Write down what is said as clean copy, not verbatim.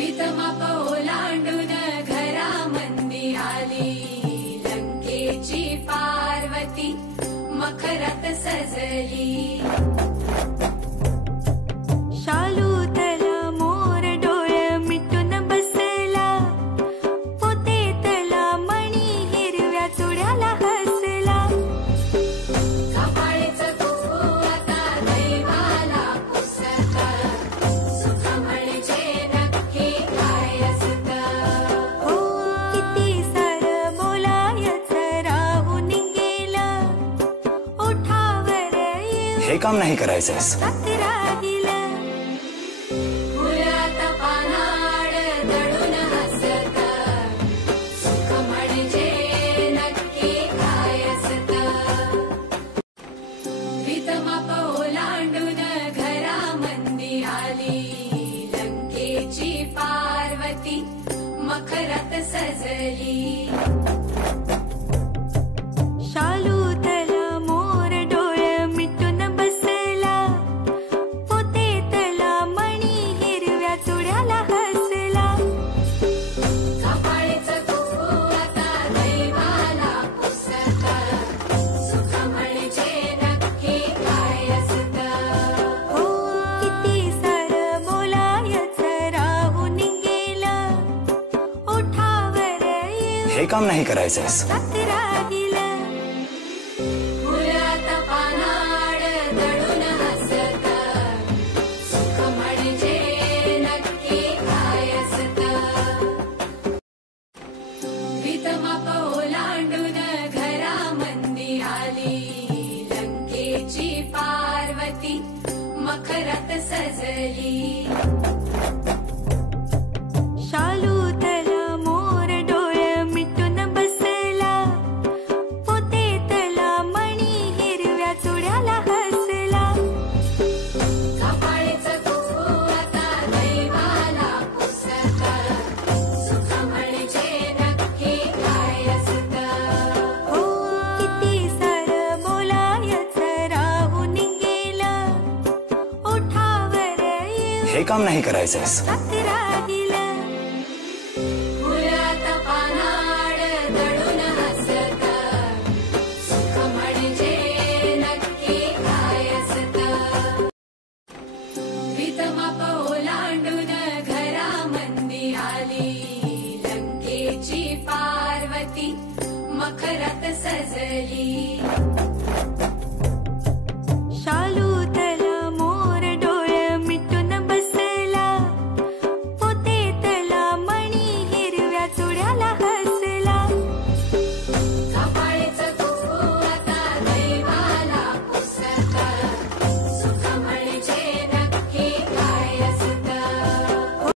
भीतमाप ओलांडून घरामंदी आली, लंकेची पार्वती मखरात सजली। शालूतला मोर डोळे मिटून बसला, पोतेतला मणी हिरव्या चुड्याला हसला। कपाळीचं कुंकू आता दैवाला पुसतं, सुख म्हणजे नक्की काय असतं। हो किती सारं बोलायचं राहून गेलं, ओठावर हे काम नाही करायचंस। राहिलं। फुलात पानाड दडून हसतं, सुख म्हणजे नक्की काय असतं। भीतमाप ओलांडून घरामंदी आली, लंकेची पार्वती मखरात सजली। शालूतला मोर डोळे मिटून बसला, पोतेतला मणी हिरव्या चुड्याला हसला। कपाळीचं कुंकू आता दैवाला पुसतं, सुख म्हणजे नक्की काय असतं। हो किती सारं बोलायचं राहून गेलं, ओठावर हे काम नाही करायचंस। राहिलं। फुलात पानाड दडून हसतं, सुख म्हणजे नक्की काय असतं। भीतमाप ओलांडून घरामंदी आली, लंकेची पार्वती मखरात सजली। शालूतला मोर डोळे मिटून बसला, पोतेतला मणी हिरव्या चुड्याला हसला। कपाळीचं कुंकू आता दैवाला पुसतं, सुख म्हणजे नक्की काय असतं। हो किती सारं बोलायचं राहून गेलं, ओठावर हे काम नाही करायचंस। राहिलं।